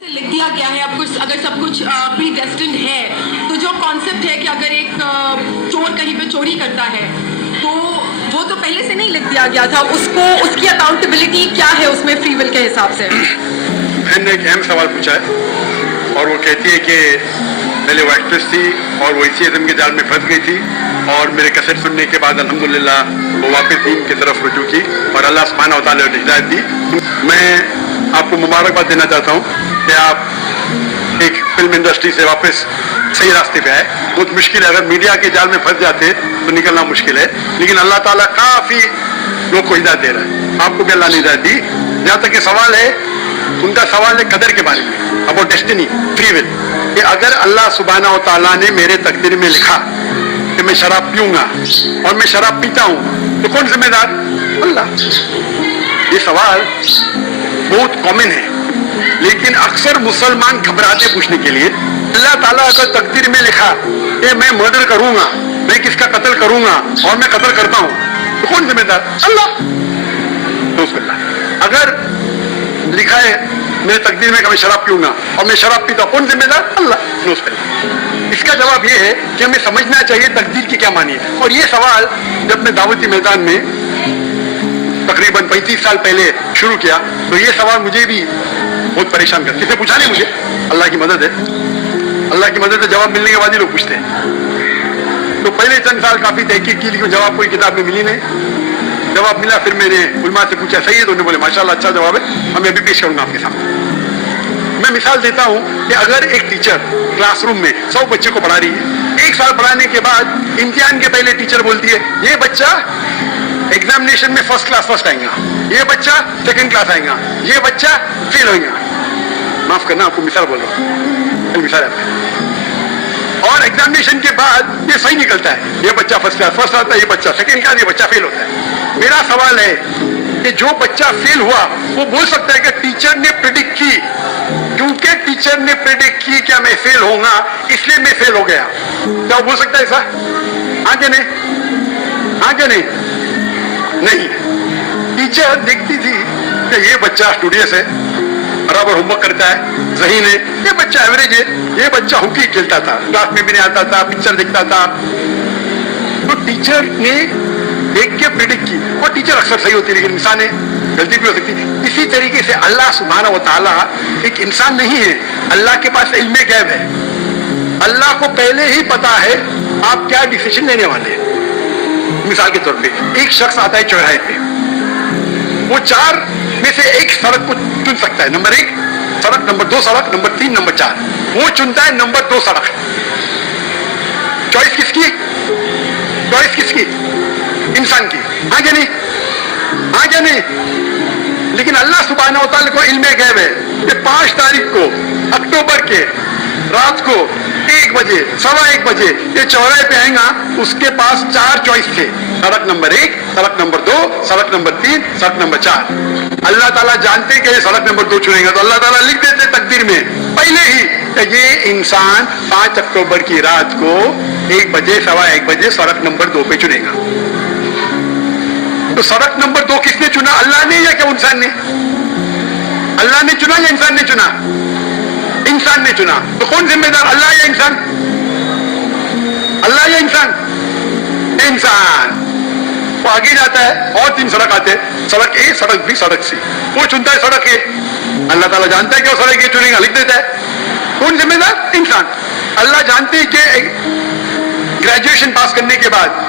لکھ دیا گیا ہے اب کچھ اگر سب کچھ پری ڈیسٹنڈ ہے تو جو کانسیپٹ ہے کہ اگر ایک چور کہیں پہ چوری کرتا ہے تو وہ تو پہلے سے نہیں لکھ دیا گیا تھا، اس کی اکاؤنٹیبلٹی کیا ہے اس میں فری ول کے حساب سے؟ بہن نے ایک اہم سوال پوچھا ہے اور وہ کہتی ہے کہ پہلے وہ ایکٹریس تھی اور وہ اسی ازم کے جال میں پھنس گئی تھی اور میرے کیسٹ سننے کے بعد الحمدللہ وہ واپس دین کی طرف رجوع کی اور اللہ سبحانہ و تعالیٰ نے ہدایت دی۔ میں آپ کو مبارکباد دینا چاہتا ہوں کہ آپ ایک فلم انڈسٹری سے واپس صحیح راستے پہ آئے۔ بہت مشکل ہے، اگر میڈیا کے جال میں پھنس جاتے تو نکلنا مشکل ہے، لیکن اللہ تعالیٰ کافی لوگ کو ہدایت دے رہا ہے، آپ کو بھی اللہ نے ہدایت دی۔ جہاں تک یہ سوال ہے، ان کا سوال ہے قدر کے بارے میں، اباؤٹ ڈیسٹنی، فری ول، کہ اگر اللہ سبحانہ و تعالیٰ نے میرے تقدیر میں لکھا کہ میں شراب پیوں گا اور میں شراب پیتا ہوں تو کون ذمہ دار؟ اللہ۔ یہ سوال بہت کامن ہے، لیکن اکثر مسلمان گھبراتے پوچھنے کے لیے۔ اللہ تعالیٰ اگر تقدیر میں لکھا کہ میں مرڈر کروں گا، میں کس کا قتل کروں گا اور میں قتل کرتا ہوں تو کون ذمہ دار؟ اللہ۔ اگر لکھا ہے میرے تقدیر میں کہ میں شراب پیوں گا اور میں شراب پیتا ہوں، کون ذمہ دار؟ اللہ۔ اس کا جواب یہ ہے کہ ہمیں سمجھنا چاہیے تقدیر کی کیا معنی ہے۔ اور یہ سوال جب میں دعوتی میدان میں تقریباً 35 سال پہلے شروع کیا تو یہ سوال مجھے بھی بہت پریشان کر، کسی نے پوچھا نہیں مجھے، اللہ کی مدد ہے، اللہ کی مدد ہے، جواب ملنے کے بعد ہی لوگ پوچھتے ہیں۔ تو پہلے چند سال کافی تحقیق کی لیکن جواب کوئی کتاب میں ملی نہیں۔ جواب ملا، پھر میں نے علماء سے پوچھا صحیح ہے تو انہوں نے بولے ماشاءاللہ اچھا جواب ہے، ہمیں ابھی پیش کروں گا آپ کے سامنے۔ میں مثال دیتا ہوں کہ اگر ایک ٹیچر کلاس روم میں 100 بچے کو پڑھا رہی ہے، 1 سال پڑھانے کے بعد امتحان کے پہلے ٹیچر بولتی ہے یہ بچہ ایگزامینیشن میں فرسٹ کلاس فرسٹ آئے گا، یہ بچہ سیکنڈ کلاس آئے گا، یہ بچہ فیل ہوئے گا۔ معاف کرنا، آپ کو مثال بول رہا ہوں، مثال ہے۔ اور ایگزامینیشن کے بعد یہ صحیح نکلتا ہے، یہ بچہ فرسٹ کلاس فرسٹ آتا ہے، یہ بچہ سیکنڈ کلاس، یہ بچہ فیل ہوتا ہے۔ میرا سوال ہے کہ جو بچہ فیل ہوا وہ بول سکتا ہے کہ ٹیچر نے پریڈکٹ کی، کیونکہ ٹیچر نے پریڈکٹ کی کہ میں فیل ہوں گا اس لیے میں فیل ہو گیا، کیا وہ بول سکتا ہے ایسا؟ آگے نہیں، آگے نہیں، نہیں۔ ٹیچر دیکھتی تھی کہ یہ بچہ اسٹوڈیس ہے، برابر ہوم ورک کرتا ہے، ذہین ہے، یہ بچہ ایوریج ہے، یہ بچہ ہاکی کھیلتا تھا، کلاس میں بھی نہیں آتا تھا، پکچر دیکھتا تھا، تو ٹیچر نے دیکھ کے پریڈکٹ کی۔ اور ٹیچر اکثر صحیح ہوتی ہے لیکن انسان ہے، غلطی بھی ہو سکتی۔ اسی طریقے سے اللہ سبحانہ و تعالیٰ ایک انسان نہیں ہے، اللہ کے پاس علم غیب ہے، اللہ کو پہلے ہی پتا ہے آپ کیا ڈیسیشن لینے والے ہیں۔ مثال کے طور پہ ایک شخص آتا ہے چوراہے پہ، وہ 4 میں سے ایک سڑک کو چن سکتا ہے، نمبر 1 سڑک، نمبر 2 سڑک، نمبر 3، نمبر 4۔ وہ چنتا ہے نمبر 2 سڑک۔ چوائس کس کی؟ چوائس کس کی؟ انسان کی، آگے نہیں، آگے نہیں۔ لیکن اللہ سبحانہ و تعالیٰ کو علم غیب ہے کہ 5 تاریخ کو اکتوبر کے رات کو 1 بجے 1:15 بجے یہ چوراہے پہ آئے گا، اس کے پاس 4 چوائس تھے، سڑک نمبر 1، سڑک نمبر 2، سڑک نمبر 3، سڑک نمبر 4۔ اللہ تعالیٰ جانتے کہ یہ سڑک نمبر 2 چنے گا تو اللہ تعالیٰ لکھ دیتے تقدیر میں پہلے ہی کہ یہ انسان 5 اکتوبر کی رات کو 1 بجے 1:15 بجے سڑک نمبر 2 پہ چنے گا۔ تو سڑک نمبر 2 کس نے چنا؟ اللہ نے یا کہ انسان نے؟ اللہ نے چنا یا انسان نے چنا؟ انسان نے چنا۔ تو کون ذمہ دار، اللہ یا انسان؟ اللہ یا انسان؟ انسان۔ وہ آگے جاتا ہے اور 3 سڑک آتے ہیں، سڑک اے، سڑک بی، سڑک سی۔ وہ چنتا ہے سڑک اے، اللہ تعالیٰ جانتا ہے کہ وہ سڑک اے چنے گا، لکھ دیتا ہے۔ کون ذمہ دار؟ انسان۔ اللہ جانتے ہیں کہ گریجویشن پاس کرنے کے بعد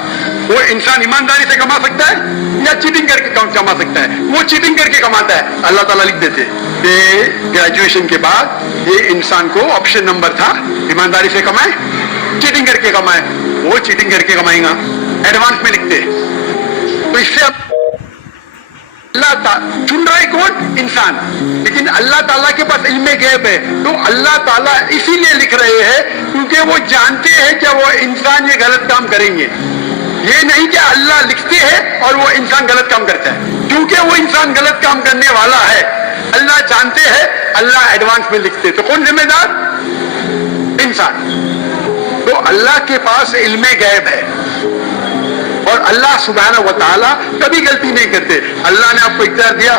وہ انسان ایمانداری سے کما سکتا ہے یا چیٹنگ کر کے کما سکتا ہے، وہ چیٹنگ کر کے کماتا ہے، اللہ تعالیٰ لکھ دیتے کہ گریجویشن کے بعد یہ انسان کو آپشن نمبر تھا ایمانداری سے کمائے، چیٹنگ کر کے کمائے، وہ چیٹنگ کر کے کمائیں گا، ایڈوانس میں لکھتے۔ تو اس سے اللہ تعالیٰ چن رہا ہے کون؟ انسان، لیکن اللہ تعالیٰ کے پاس علم غیب ہے تو اللہ تعالیٰ اسی لیے لکھ رہے ہیں کیونکہ وہ جانتے ہیں کہ وہ انسان یہ غلط کام کریں گے۔ یہ نہیں کہ اللہ لکھتے ہیں اور وہ انسان غلط کام کرتا ہے، کیونکہ وہ انسان غلط کام کرنے والا ہے، اللہ جانتے ہیں، اللہ ایڈوانس میں لکھتے۔ تو کون ذمہ دار؟ انسان۔ تو اللہ کے پاس علم غیب ہے اور اللہ سبحانہ و تعالیٰ کبھی غلطی نہیں کرتے۔ اللہ نے آپ کو اختیار دیا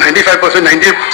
95%, 90।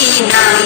مدینہ